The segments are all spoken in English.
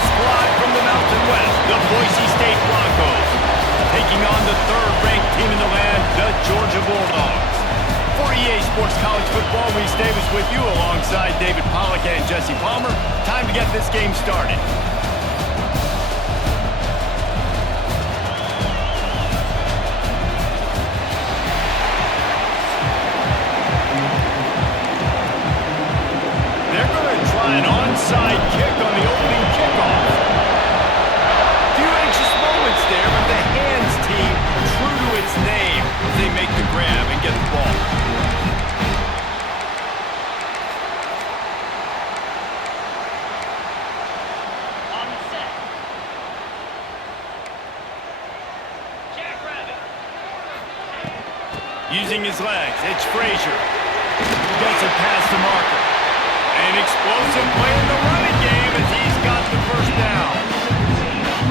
squad from the Mountain West, the Boise State Broncos, taking on the third-ranked team in the land, the Georgia Bulldogs. For EA Sports College Football, Reese Davis with you alongside David Pollack and Jesse Palmer. Time to get this game started. They're going to try an onside kick on the opening kickoff. Few anxious moments there, but the hands team true to its name as they make the grab and get the ball. Using his legs, it's Frazier. Gets it past the marker. An explosive play in the running game as he's got the first down.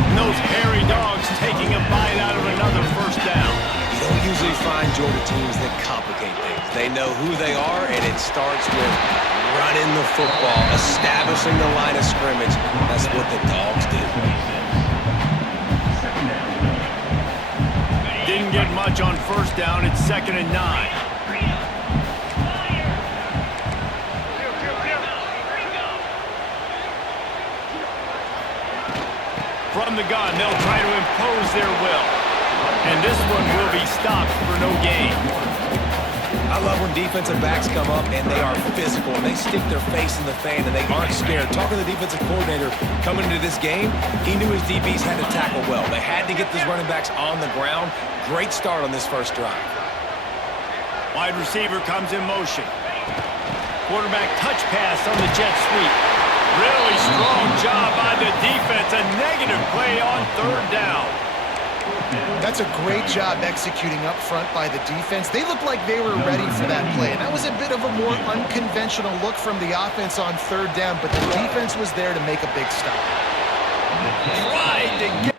And those hairy dogs taking a bite out of another first down. You don't usually find Georgia teams that complicate things. They know who they are, and it starts with running the football, establishing the line of scrimmage. That's what the dogs do. Didn't get much on first down. It's 2nd and 9. From the gun, they'll try to impose their will. And this one will be stopped for no gain. I love when defensive backs come up and they are physical and they stick their face in the fan and they aren't scared. Talking to the defensive coordinator coming into this game, he knew his DBs had to tackle well. They had to get these running backs on the ground. Great start on this first drive. Wide receiver comes in motion. Quarterback touch pass on the jet sweep. Really strong job by the defense. A negative play on 3rd down. That's a great job executing up front by the defense. They looked like they were ready for that play, and that was a bit of a more unconventional look from the offense on 3rd down, but the defense was there to make a big stop. Tried to get...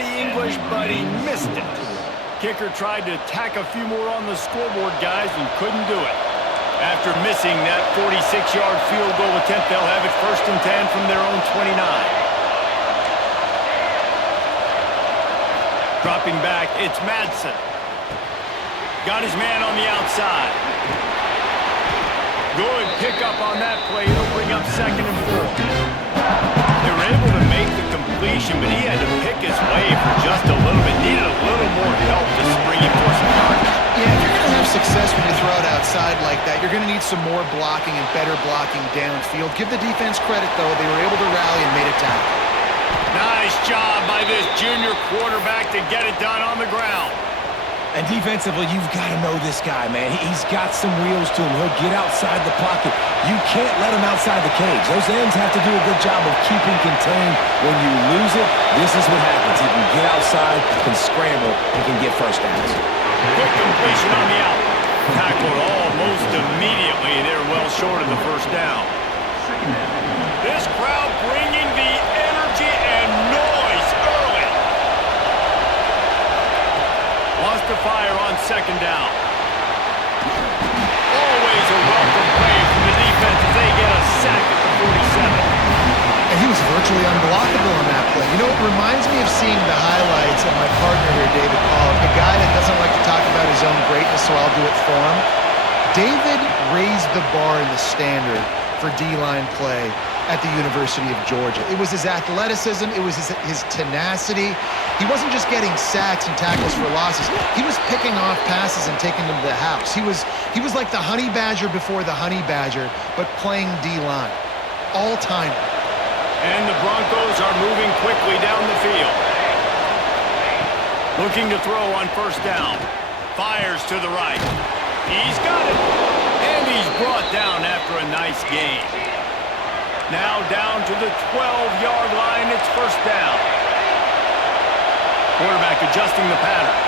English, but he missed it. Kicker tried to tack a few more on the scoreboard, guys, and couldn't do it. After missing that 46-yard field goal attempt, they'll have it 1st and 10 from their own 29. Dropping back, it's Madsen. Got his man on the outside. Good pickup on that play. He'll bring up 2nd and 4. They were able to make the completion, but he had to pick his way for just a little bit. Needed a little more help to spring him for some yardage. Yeah, if you're going to have success when you throw it outside like that, you're going to need some more blocking and better blocking downfield. Give the defense credit, though. They were able to rally and made a tackle. Nice job by this junior quarterback to get it done on the ground. And defensively, you've got to know this guy, man. He's got some wheels to him. He'll get outside the pocket. You can't let him outside the cage. Those ends have to do a good job of keeping contained. When you lose it, this is what happens. He can get outside, can scramble, and can get first downs. Quick completion on the out. Tackled almost immediately. They're well short of the first down. This crowd bringing the energy and noise early. Wants to fire on 2nd down. Always a welcome play from the defense as they get a sack at the 47. And he was virtually unblockable on that play. You know, it reminds me of seeing the highlights of my partner here, David Pollack, a guy that doesn't like to talk about his own greatness, so I'll do it for him. David raised the bar in the standard for D-line play. at the University of Georgia. It was his athleticism. It was his tenacity. He wasn't just getting sacks and tackles for losses. He was picking off passes and taking them to the house. He was like the honey badger before the honey badger, but playing D-line. All-time. And the Broncos are moving quickly down the field. Looking to throw on first down. Fires to the right. He's got it. And he's brought down after a nice gain. Now down to the 12-yard line. It's first down. Quarterback adjusting the pattern.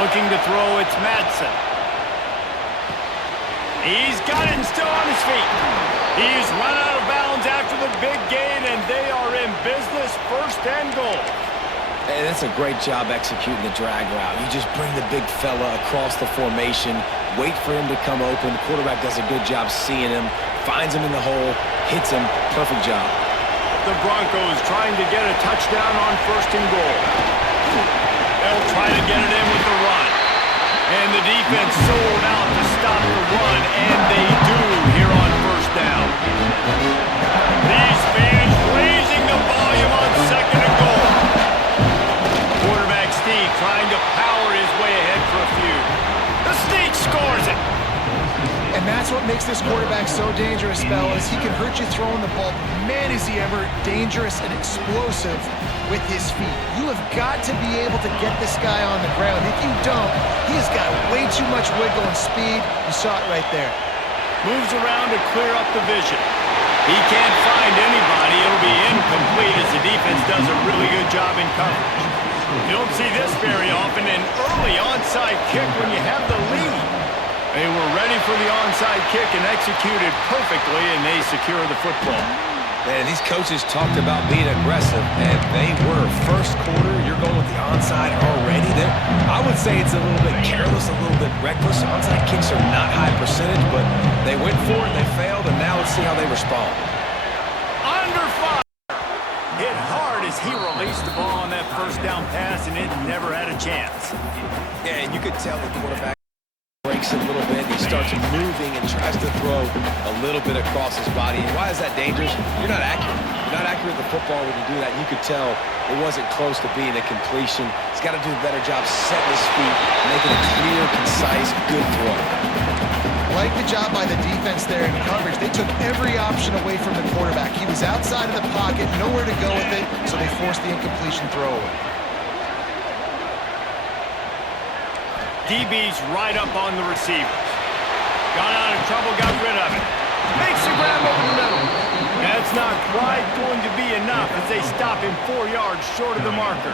Looking to throw, it's Madsen. He's got it and still on his feet. He's run out of bounds after the big gain, and they are in business, first and goal. Hey, that's a great job executing the drag route. You just bring the big fella across the formation, wait for him to come open. The quarterback does a good job seeing him, finds him in the hole, hits him. Perfect job. The Broncos trying to get a touchdown on first and goal. They'll try to get it in with the run. And the defense sold out to stop the run, and they do here on first down. These fans raising the volume on second and goal. Quarterback Steve trying to power his way ahead for a few. The Steve scores it. And that's what makes this quarterback so dangerous, fellas. He can hurt you throwing the ball. Man, is he ever dangerous and explosive with his feet. You have got to be able to get this guy on the ground. If you don't, he has got way too much wiggle and speed. You saw it right there. Moves around to clear up the vision. He can't find anybody. It'll be incomplete as the defense does a really good job in coverage. You don't see this very often, an early onside kick when you have the lead. They were ready for the onside kick and executed perfectly, and they secure the football. Man, these coaches talked about being aggressive, and they were. First quarter, you're going with the onside already there. I would say it's a little bit careless, a little bit reckless. Onside kicks are not high percentage, but they went for it, they failed, and now let's see how they respond. Under fire. Hit hard as he released the ball on that first down pass, and it never had a chance. Yeah, and you could tell the quarterback breaks a little bit. He starts moving and tries to throw a little bit across his body. And why is that dangerous? You're not accurate. You're not accurate with the football when you do that. You could tell it wasn't close to being a completion. He's got to do a better job setting his feet, making a clear, concise, good throw. Like the job by the defense there in coverage. They took every option away from the quarterback. He was outside of the pocket, nowhere to go with it, so they forced the incompletion throw away. DB's right up on the receivers. Got out of trouble, got rid of it. Makes the grab over the middle. That's not quite going to be enough as they stop him 4 yards short of the marker.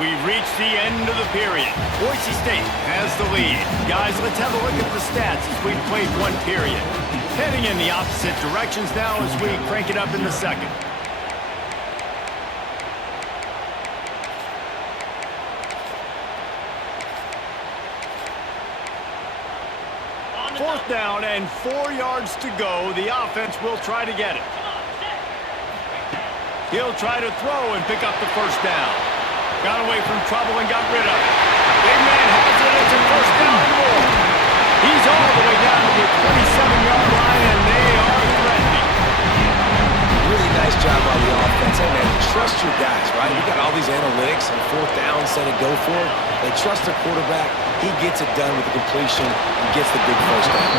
We've reached the end of the period. Boise State has the lead. Guys, let's have a look at the stats as we've played one period. Heading in the opposite directions now as we crank it up in the second. Fourth down and 4 yards to go. The offense will try to get it. He'll try to throw and pick up the first down. Got away from trouble and got rid of it. Big man has it. It's a first down and more. He's all the way down to the 27-yard line, and they are threatening. Really nice job by the offense. Hey, man, trust your guys, right? You got all these analytics and fourth down, set it, go for it. They trust their quarterback. He gets it done with the completion and gets the big first down.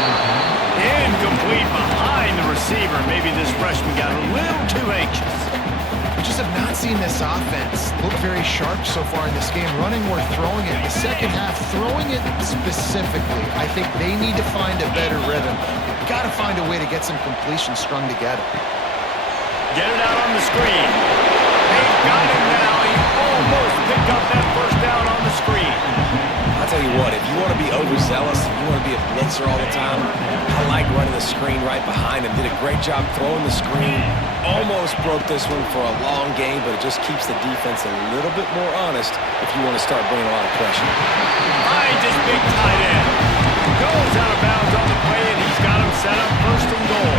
Incomplete behind the receiver. Maybe this freshman got a little too anxious. Just have not seen this offense look very sharp so far in this game, running or throwing it. The second half, throwing it specifically, I think they need to find a better rhythm. Got to find a way to get some completion strung together. Get it out on the screen. They've got him now. He almost picked up that first down on the screen. I'll tell you what, if you want to be overzealous, if you want to be a blitzer all the time, I like running the screen right behind him. Did a great job throwing the screen. Almost broke this one for a long game, but it just keeps the defense a little bit more honest if you want to start bringing a lot of pressure. Finds his big tight end. Goes out of bounds on the play, and he's got him set up first and goal.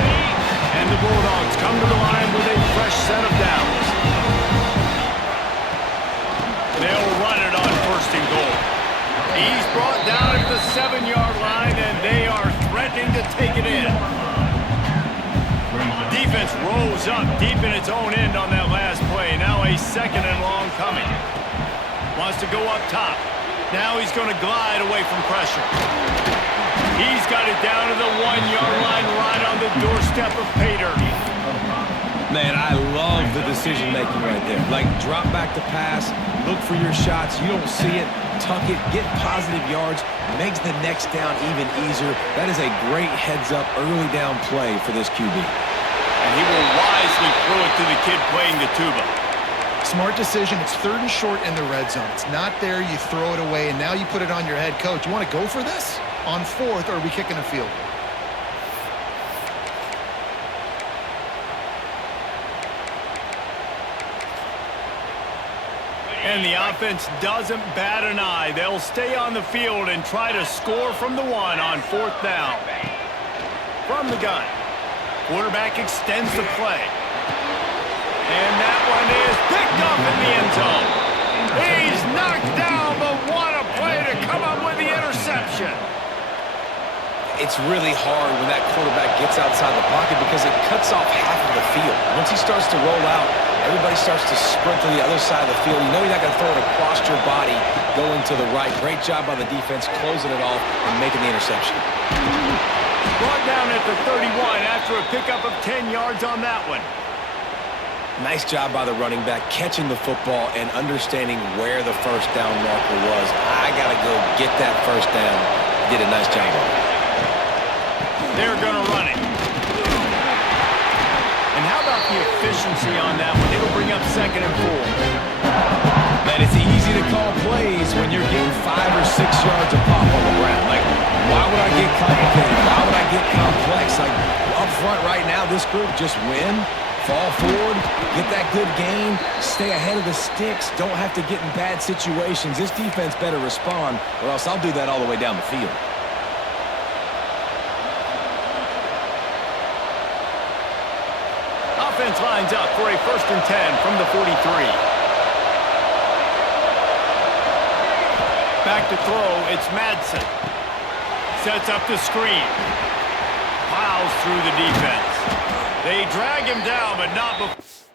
And the Bulldogs come to the line with a fresh set of downs. He's brought down at the 7-yard line, and they are threatening to take it in. Defense rolls up deep in its own end on that last play. Now a 2nd and long coming. Wants to go up top. Now he's going to glide away from pressure. He's got it down to the 1-yard line, right on the doorstep of pay dirt. Man, I love the decision-making right there. Like, drop back to pass, look for your shots. You don't see it, tuck it, get positive yards, makes the next down even easier. That is a great heads-up, early down play for this QB. And he will wisely throw it to the kid playing the tuba. Smart decision. It's 3rd and short in the red zone. It's not there. You throw it away, and now you put it on your head coach. You want to go for this? On 4th, or are we kicking a field? And the offense doesn't bat an eye. They'll stay on the field and try to score from the 1 on 4th down. From the gun. Quarterback extends the play. And that one is picked up in the end zone. He's knocked down, but what a play to come up with the interception. It's really hard when that quarterback gets outside the pocket because it cuts off half of the field. Once he starts to roll out, everybody starts to sprint to the other side of the field. You know you're not going to throw it across your body going to the right. Great job by the defense closing it off and making the interception. Brought down at the 31 after a pickup of 10 yards on that one. Nice job by the running back catching the football and understanding where the 1st down marker was. I got to go get that 1st down. Did a nice job on it. They're going to run it. And how about the efficiency on that one? It'll bring up 2nd and 4. Man, it's easy to call plays when you're getting 5 or 6 yards of pop on the ground. Like, why would I get complicated? Why would I get complex? Like, up front right now, this group just win, fall forward, get that good gain, stay ahead of the sticks, don't have to get in bad situations. This defense better respond, or else I'll do that all the way down the field. Offense lines up for a 1st and 10 from the 43. Back to throw, it's Madsen. Sets up the screen. Plows through the defense. They drag him down, but not before.